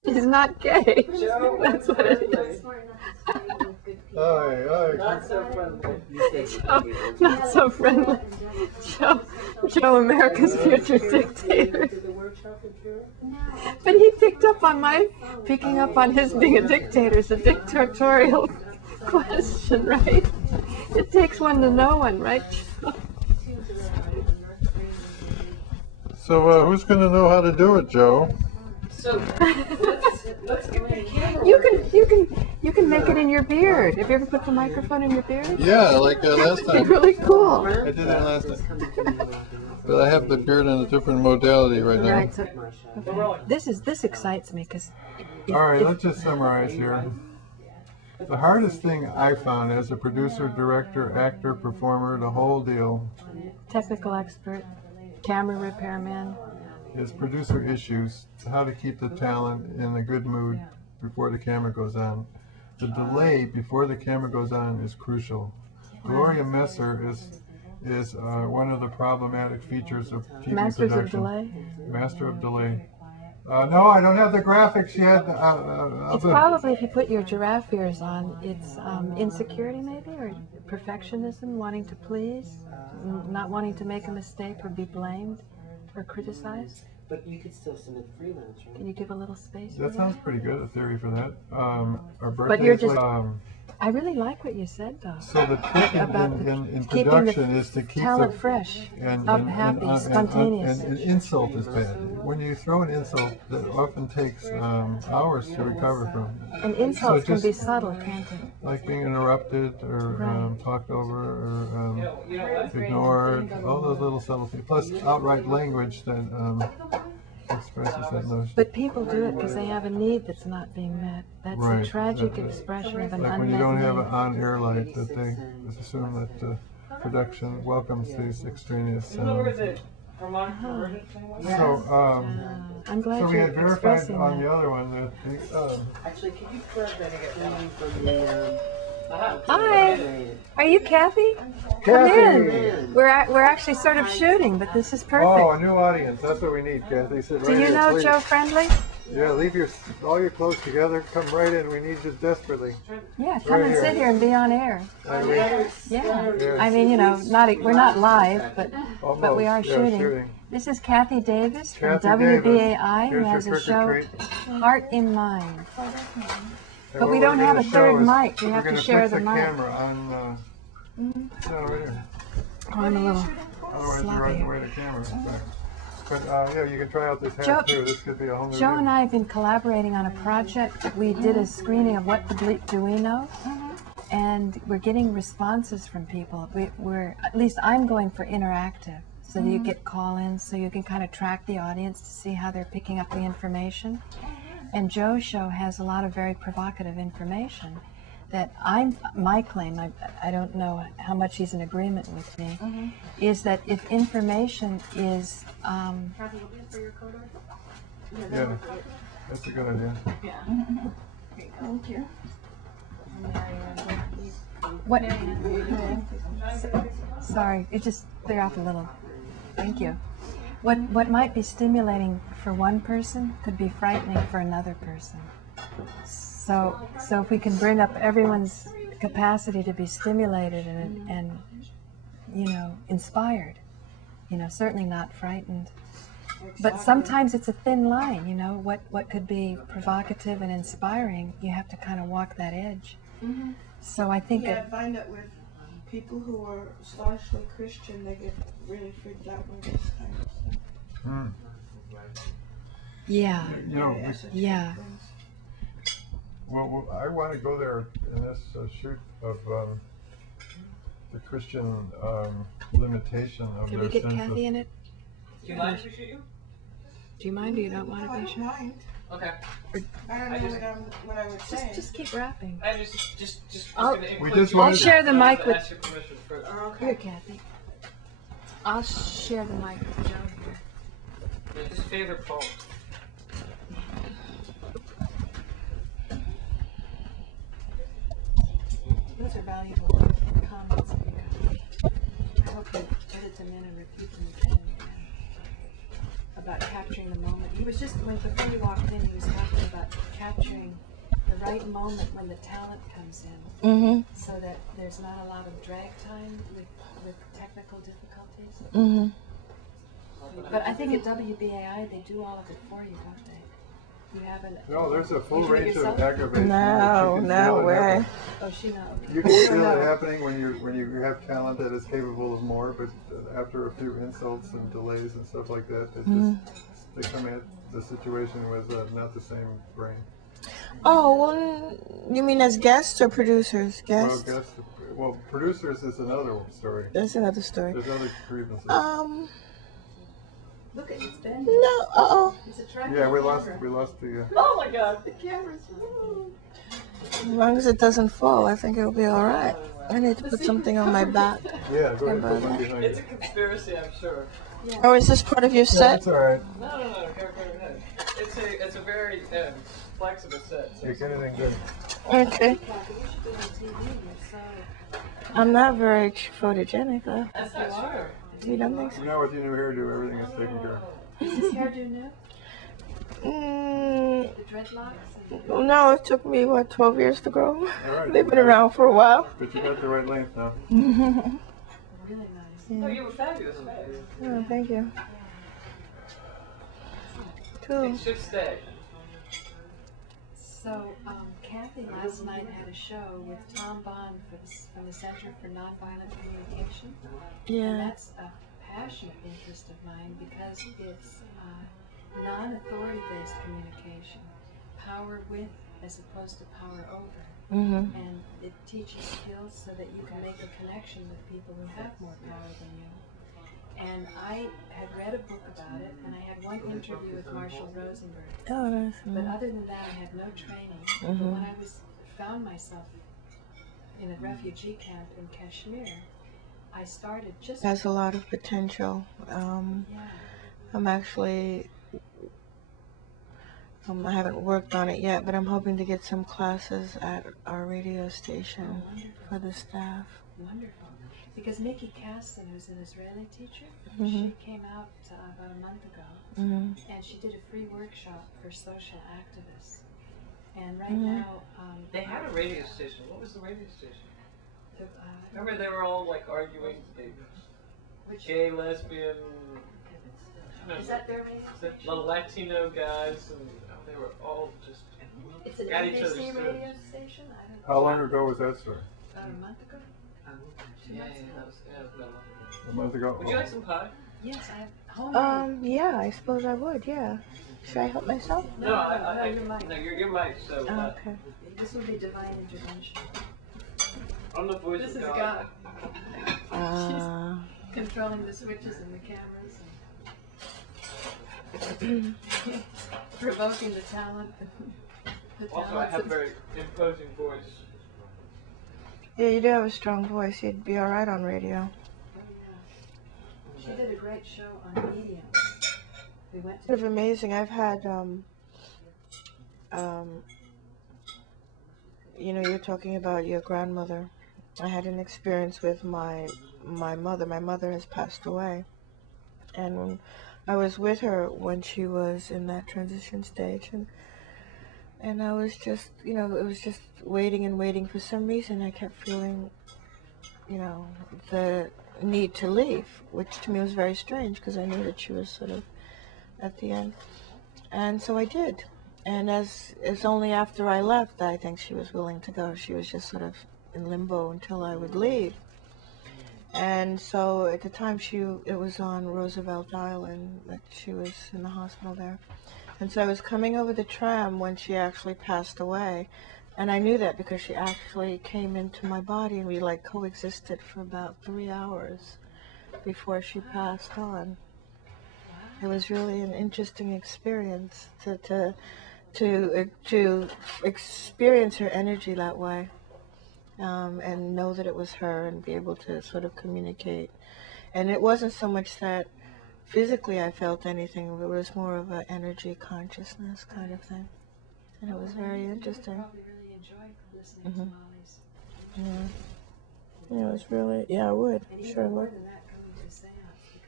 He's not gay. That's what it is. Not so friendly. Joe, not so friendly. Joe, America's future dictator. But he picked up on picking up on his being a dictator is a dictatorial question, right? It takes one to know one, right? So who's going to know how to do it, Joe? So let's get the camera. You can make it in your beard. Have you ever put the microphone in your beard? Yeah, like last time. It's really cool. I did it last time. But I have the beard in a different modality right now. Right. So, okay. This excites me because. All right, let's just summarize here. The hardest thing I found as a producer, director, actor, performer, the whole deal. Technical expert, camera repairman. Is producer issues, how to keep the talent in a good mood before the camera goes on. The delay before the camera goes on is crucial. Gloria Messer is one of the problematic features of TV Masters production. of delay? Master of delay. No, I don't have the graphics yet. It's probably, if you put your giraffe ears on, it's insecurity maybe, or perfectionism, wanting to please, not wanting to make a mistake or be blamed or criticized. But you could still submit freelance, right? Can you give a little space? That sounds pretty good, a theory for that. Our But you're just, like, I really like what you said, though. so the trick in production is to keep talent the fresh, and happy, spontaneous. And insult is bad. When you throw an insult, that often takes hours to recover from. And insults So can be subtle, can't it? Like being interrupted or talked over or ignored, all those little subtleties. Plus outright language that expresses that notion. But people do it because they have a need that's not being met. That's Right, a tragic exactly. expression of an Like unmet when you don't have need. an on-air light, that they assume that production welcomes these extraneous sounds. So, I'm glad so we you're had verified expressing on that. the other one that Actually, can you grab that again from the? Hi, are you Kathy? Come in. We're actually sort of shooting, but this is perfect. Oh, a new audience. That's what we need, Kathy. Sit right Do you here, know please. Joe Friendly? Yeah, leave all your clothes together. Come right in. We need you desperately. Yeah, come Right and here. sit here and be on air. I mean, Yeah, Yes. I mean, you know, we're not live, but we are almost, yeah, shooting. This is Kathy Davis from Kathy Davis. WBAI, who Here's has your a show, trick or Heart in Mind. And But we what don't we're have gonna a third show is mic. We we're have to gonna share fix the mic. camera on. Right here. Oh, I'm a little Otherwise, you're sloppy right here. away the camera. But yeah, you can try out this hat Joe- too. This could be a whole new. Joe and I have been collaborating on a project. We did a screening of What the Bleep Do We Know? And we're getting responses from people. We're at least I'm going for interactive, so that you get call-ins, so you can kind of track the audience to see how they're picking up the information. And Joe's show has a lot of very provocative information that my claim, I don't know how much he's in agreement with me, is that if information is... Yeah, that's a good idea. Thank you. What? Sorry, it just clear off a little. Thank you. What might be stimulating for one person could be frightening for another person. So if we can bring up everyone's capacity to be stimulated and you know, inspired, you know, certainly not frightened. But sometimes it's a thin line, you know, what could be provocative and inspiring, you have to kind of walk that edge. So I think I find that with people who are staunchly Christian, they get really freaked out with this kind of stuff. Yeah. You know, Yeah. well, I want to go there in this shoot of the Christian limitation of Can their we get sense Kathy of. in it? Do you mind if we shoot you? Do you mind or you don't want I to be don't sure? mind. Okay. I don't know what I would say. Just keep rapping. I just I'll- gonna We include just you. wanted- I'll share the mic with... Ask your permission first. Here, Kathy. I'll share the mic with Joe here. Like his favorite poem. Those are valuable comments that you got. I hope you edit them in and repeat them again and again. about capturing the moment. He was just, before you walked in, he was talking about capturing the right moment when the talent comes in, Mm-hmm. so that there's not a lot of drag time with technical difficulties. Mm-hmm. But I think at WBAI they do all of it for you, don't they? You haven't. No, there's a full You do it range of yourself? aggravation. No, You can no feel it way. happen. Oh, she knows. You can feel it happening when you have talent that is capable of more, but after a few insults and delays and stuff like that, they come at the situation with not the same brain. Oh, well, you mean as guests or producers? Guests? Well, producers is another story. That's another story. There's other grievances. Look at it's bending. No, It's a track. Yeah, we lost the. Oh my God. The camera's moving. as long as it doesn't fall, I think it'll be all right. I need to put something on my back. Yeah, go ahead. Put one behind It's a you. conspiracy, I'm sure. Oh, is this part of your Yeah, set? that's all right. No, go ahead. It's a very flexible set. So Take anything good. Okay. You should be on TV. So I'm not very photogenic, though. that's not true. You don't think so? Now with your new hairdo, everything is taken care of. is this hairdo new? The dreadlocks? And No, it took me, 12 years to grow? All right. They've been around for a while. But you got the right length now. really nice. Oh, you were fabulous. Oh, thank you. Cool. It should stay. So, Kathy last night had a show with Tom Bond from the Center for Nonviolent Communication. And Yeah. that's a passionate interest of mine because it's non-authority-based communication, power with as opposed to power over. Mm-hmm. And it teaches skills so that you can make a connection with people who have more power than you. And I had read a book about it, and I had one interview with Marshall Rosenberg. Oh, nice. But other than that, I had no training. But when I found myself in a refugee camp in Kashmir, I started just. Has a lot of potential. Yeah. I'm actually, I haven't worked on it yet, but I'm hoping to get some classes at our radio station for the staff. Wonderful. Because Nikki Casson, who's an Israeli teacher, she came out about a month ago, and she did a free workshop for social activists. And right now, They had a radio station. What was the radio station? the, Remember they were all like arguing, which gay, lesbian, is that their radio the station? Latino guys, and they were all just It's an got each other's NBC throats. radio station. I don't know. How long ago was that story? About a month ago. that was better. A month ago. Would you like some pie? Yes, I have homemade. Yeah, I suppose I would, yeah. Should I help myself? No, your mic. no, your mic. So Oh, okay. This will be divine intervention. I'm the voice This of is God. God controlling the switches and the cameras. And provoking the talent. The Also, I have a very imposing voice. Yeah, you do have a strong voice. You'd be all right on radio. She did a great show on Medium. We went Sort to of amazing. I've had, you're talking about your grandmother. I had an experience with my mother. My mother has passed away. And when I was with her when she was in that transition stage. And I was just, it was just waiting and waiting. For some reason, I kept feeling, the need to leave, which to me was very strange because I knew that she was sort of at the end. And so I did. And as only after I left that I think she was willing to go. She was just sort of in limbo until I would leave. And so at the time it was on Roosevelt Island that she was in the hospital there. And so I was coming over the tram when she actually passed away. And I knew that because she actually came into my body and we like coexisted for about 3 hours before she passed on. It was really an interesting experience to experience her energy that way, and know that it was her and be able to sort of communicate. And it wasn't so much that physically I felt anything, it was more of an energy consciousness kind of thing. And it was very interesting. probably really enjoyed listening to Molly's. Yeah, it was really, I would, And even sure more would. than that, coming to a seance,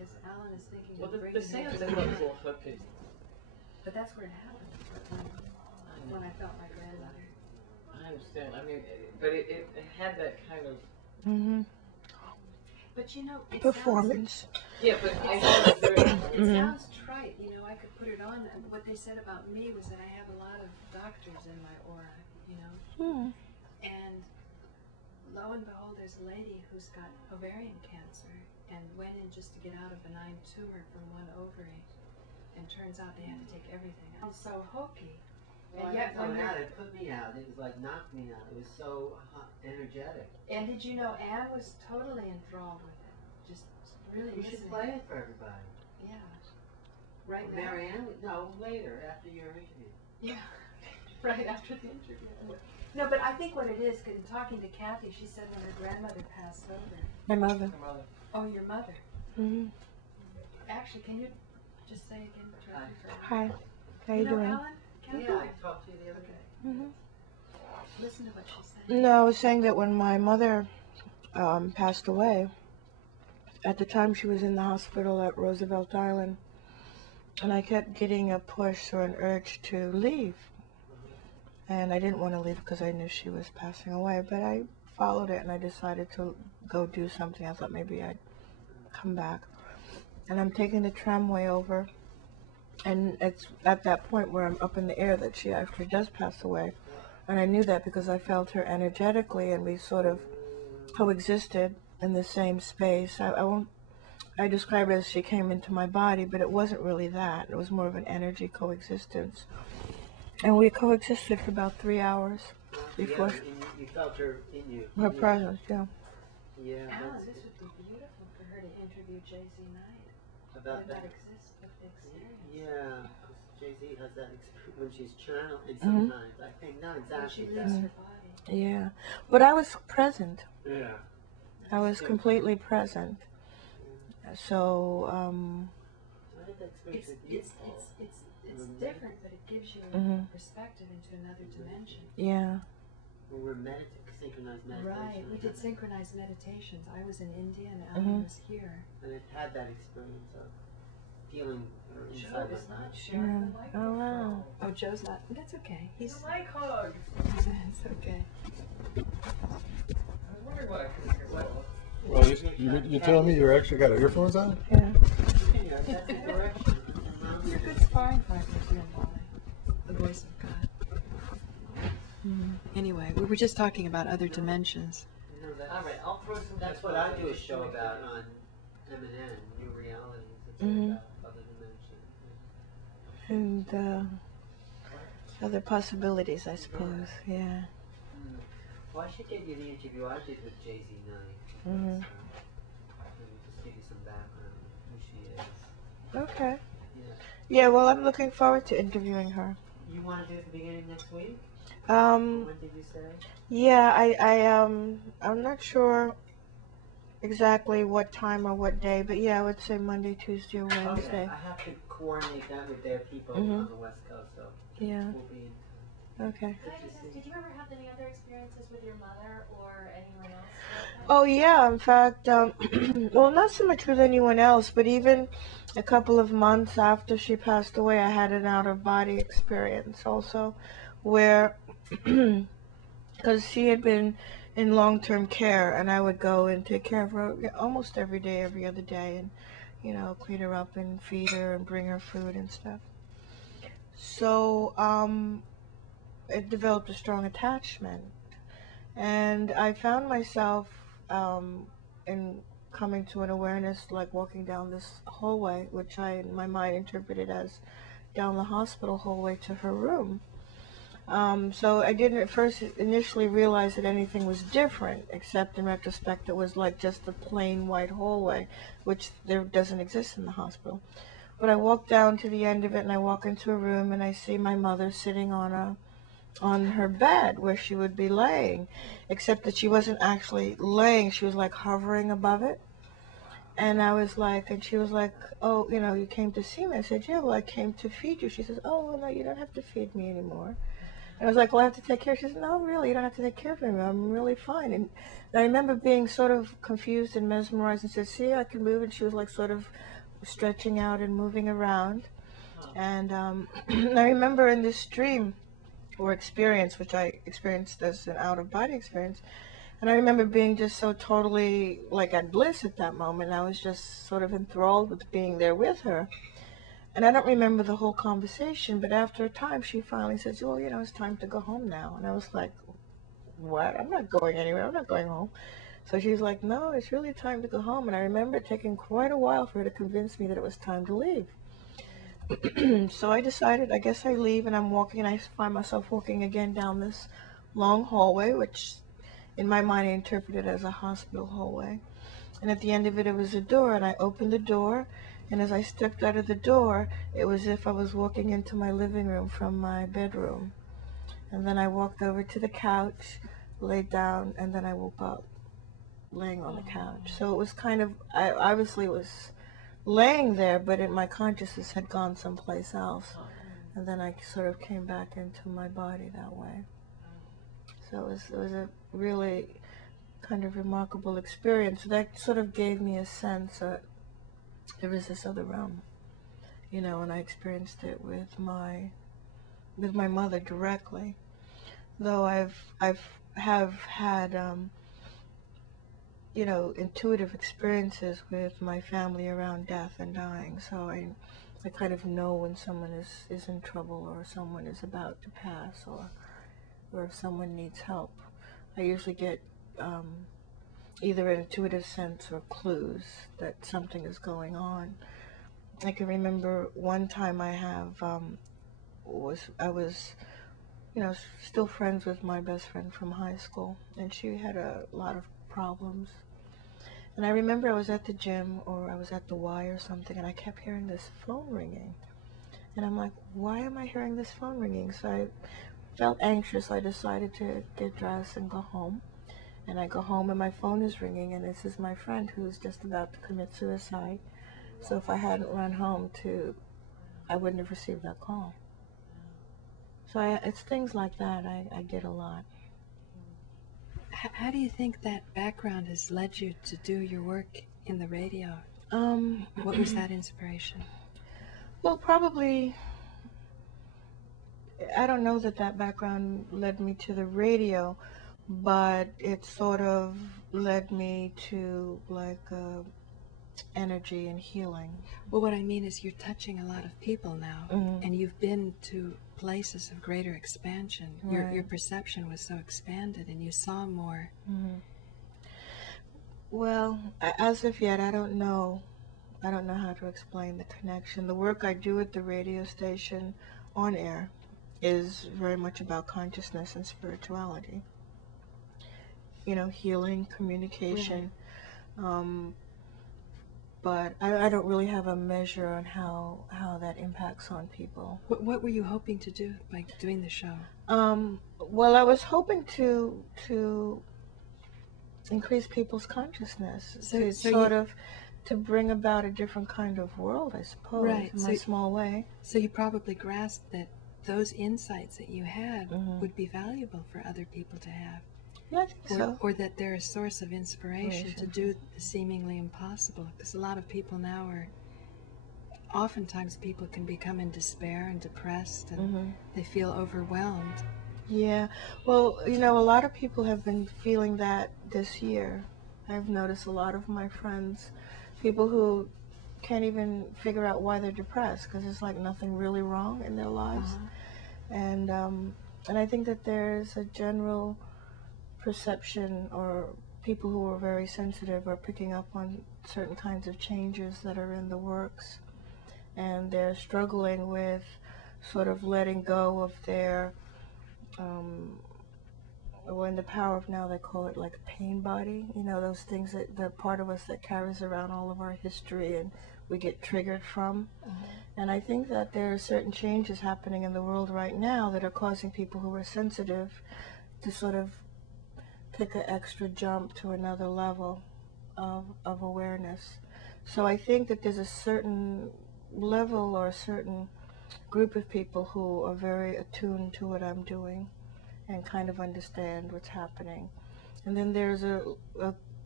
because Alan is thinking Well, of the bringing seance it. is a little hooky. But that's where it happened, when I felt my grandmother. I understand. I mean, but it had that kind of. But you know, it Performance. Yeah, but I know there. It sounds trite, you know, I could put it on, and what they said about me was that I have a lot of doctors in my aura, you know, and lo and behold, there's a lady who's got ovarian cancer, and went in just to get out a benign tumor from one ovary, and turns out they had to take everything out. So hokey. Well, And yet when it put me out. It was like knocked me out. It was so energetic. and did you know Anne was totally enthralled with it, just really You should listening. play it for everybody. Yeah. Right now. Marianne, no, later, after your interview. Yeah, right after the interview. No, but I think what it is, in talking to Kathy, she said when her grandmother passed over. My mother. Oh, your mother. Actually, can you just say again what you're looking for? Hi. How you You know doing? Alan? Kathy? Yeah, I talked to you the other day. Listen to what she said. No, I was saying that when my mother passed away, at the time she was in the hospital at Roosevelt Island, and I kept getting a push or an urge to leave. And I didn't want to leave because I knew she was passing away, but I followed it and I decided to go do something. I thought maybe I'd come back. And I'm taking the tramway over, and it's at that point where I'm up in the air that she actually does pass away. And I knew that because I felt her energetically, and we sort of coexisted in the same space. I describe it as she came into my body, but it wasn't really that. It was more of an energy coexistence. And we coexisted for about 3 hours before You felt her in you. her presence, yeah. Yeah, Alan, that's this would be beautiful for her to interview Jay-Z Knight. about that. Experience. Yeah, because Jay-Z has that experience when she's channeling sometimes. I think, not When she exactly leaves that. her body. Yeah. But I was present. Yeah. I was completely present. So, I had that experience with you, Paul. It's different, but it gives you a perspective into another dimension. yeah. When we're synchronized meditation. Right, we did synchronized meditations. I was in India and Alan was here. And it had that experience of feeling her Joe inside is the not mind. sharing the microphone. Oh, wow. Oh, Joe's not. That's okay. He's. Mic hug. It's okay. I was wondering why I couldn't hear well. Well, you're telling me you actually got earphones on? Yeah. Yeah, that's the direction. You're good sparring partners, you and Molly. The voice of God. Anyway, we were just talking about other dimensions. No, All right, I'll throw some. that's what I do a show about on MNN, New Realities. It's all about other dimensions. And other possibilities, I suppose, yeah. Well, I should get you the interview I did with Jay-Z Knight. Mhm. Let me just give you some background, who she is. Okay. Yeah. Yeah, well, I'm looking forward to interviewing her. You want to do it at the beginning of next week? Um, When did you say? yeah, I'm not sure exactly what time or what day, but yeah, I would say Monday, Tuesday, or Okay, Wednesday. I have to coordinate that with their people Mhm. on the West Coast, so Yeah, we'll be in. okay. Can I just ask, did you ever have any other experiences with your mother or anyone else? Oh yeah, in fact, well, not so much with anyone else, but even a couple of months after she passed away, I had an out-of-body experience also, where, because she had been in long-term care, and I would go and take care of her almost every day, every other day, and, you know, clean her up and feed her and bring her food and stuff. So, it developed a strong attachment. And I found myself in coming to an awareness, like walking down this hallway, which I, in my mind, interpreted as down the hospital hallway to her room. So I didn't at first initially realize that anything was different, except in retrospect it was like just a plain white hallway, which there doesn't exist in the hospital. But I walked down to the end of it, and I walk into a room, and I see my mother sitting on her bed where she would be laying, except that she wasn't actually laying, she was like hovering above it. And I was like, and she was like, oh, you know, you came to see me. I said, yeah, well, I came to feed you. She says, oh, well, no, you don't have to feed me anymore. And I was like, well, I have to take care. She said, no, really, you don't have to take care of me. I'm really fine. And I remember being sort of confused and mesmerized, and said, see, I can move. And she was like sort of stretching out and moving around. And I remember in this dream or experience, which I experienced as an out-of-body experience, and I remember being just so totally like at bliss at that moment. I was just sort of enthralled with being there with her. And I don't remember the whole conversation, but after a time she finally says, well, you know, it's time to go home now. And I was like, what? I'm not going anywhere. I'm not going home. So she's like, no, it's really time to go home. And I remember it taking quite a while for her to convince me that it was time to leave. So I decided, I guess I leave, and I'm walking, and I find myself walking again down this long hallway, which in my mind I interpreted as a hospital hallway. And at the end of it, it was a door, and I opened the door, and as I stepped out of the door, it was as if I was walking into my living room from my bedroom. And then I walked over to the couch, laid down, and then I woke up laying on the couch. So it was kind of, I obviously was laying there, but my consciousness had gone someplace else. And then I sort of came back into my body that way. So it was a really kind of remarkable experience. That sort of gave me a sense that there was this other realm, you know, and I experienced it with my mother directly. Though I've had you know, intuitive experiences with my family around death and dying, so I kind of know when someone is in trouble, or someone is about to pass, or if someone needs help. I usually get either an intuitive sense or clues that something is going on. I can remember one time I was, you know, still friends with my best friend from high school, and she had a lot of problems. And I remember I was at the gym, or I was at the Y or something, and I kept hearing this phone ringing. And I'm like, why am I hearing this phone ringing? So I felt anxious. I decided to get dressed and go home. And I go home, and my phone is ringing, and this is my friend who's just about to commit suicide. So if I hadn't run home I wouldn't have received that call. So it's things like that I get a lot. How do you think that background has led you to do your work in the radio? What was that inspiration? Well, probably, I don't know that background led me to the radio, but it sort of led me to like energy and healing. Well, what I mean is you're touching a lot of people now, and you've been to places of greater expansion. Right. Your perception was so expanded, and you saw more. Well, as of yet, I don't know how to explain the connection. The work I do at the radio station on air is very much about consciousness and spirituality. You know, healing, communication. Right. But I don't really have a measure on how that impacts on people. What were you hoping to do by doing the show? Well, I was hoping to increase people's consciousness, to bring about a different kind of world, I suppose, right. In my small way. So you probably grasped that those insights that you had would be valuable for other people to have. Yeah, I think so. Or that they're a source of inspiration to do the seemingly impossible. Because a lot of people now oftentimes people can become in despair and depressed, and they feel overwhelmed. Yeah, well, you know, a lot of people have been feeling that this year. I've noticed a lot of my friends, people who can't even figure out why they're depressed, because there's like nothing really wrong in their lives. And I think that there's a general perception, or people who are very sensitive are picking up on certain kinds of changes that are in the works, and they're struggling with sort of letting go of their well, in the power of now they call it like a pain body, you know, those things that the part of us that carries around all of our history and we get triggered from. And I think that there are certain changes happening in the world right now that are causing people who are sensitive to sort of take an extra jump to another level of awareness. So I think that there's a certain level or a certain group of people who are very attuned to what I'm doing and kind of understand what's happening. And then there's a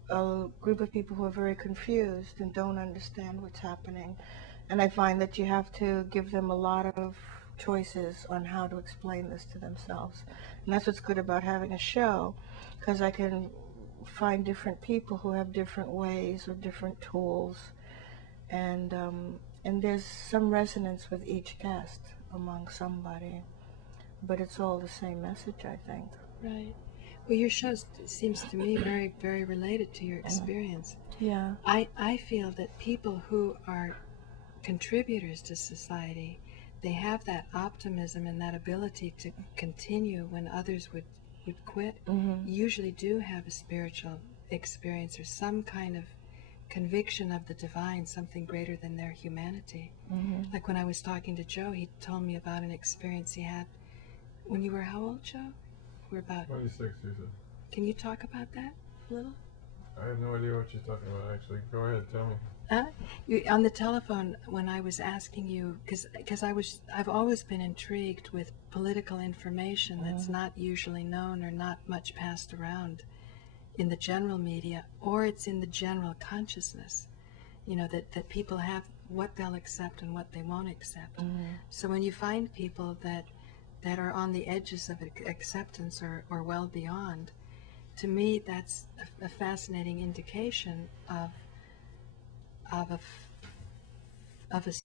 a group of people who are very confused and don't understand what's happening. And I find that you have to give them a lot of choices on how to explain this to themselves. And that's what's good about having a show, because I can find different people who have different ways or different tools, and there's some resonance with each guest among somebody, but it's all the same message, I think. Right. Well, your show seems to me very, very related to your experience. Yeah. I feel that people who are contributors to society, they have that optimism and that ability to continue when others would quit, usually do have a spiritual experience or some kind of conviction of the divine, something greater than their humanity. Like when I was talking to Joe, he told me about an experience he had when you were how old, Joe? We're about 26, you said. Can you talk about that a little? I have no idea what you're talking about, actually. Go ahead, tell me. On the telephone, when I was asking you, because I've always been intrigued with political information that's not usually known or not much passed around in the general media, or it's in the general consciousness, you know, that people have what they'll accept and what they won't accept. So when you find people that are on the edges of acceptance or well beyond, to me that's a fascinating indication of a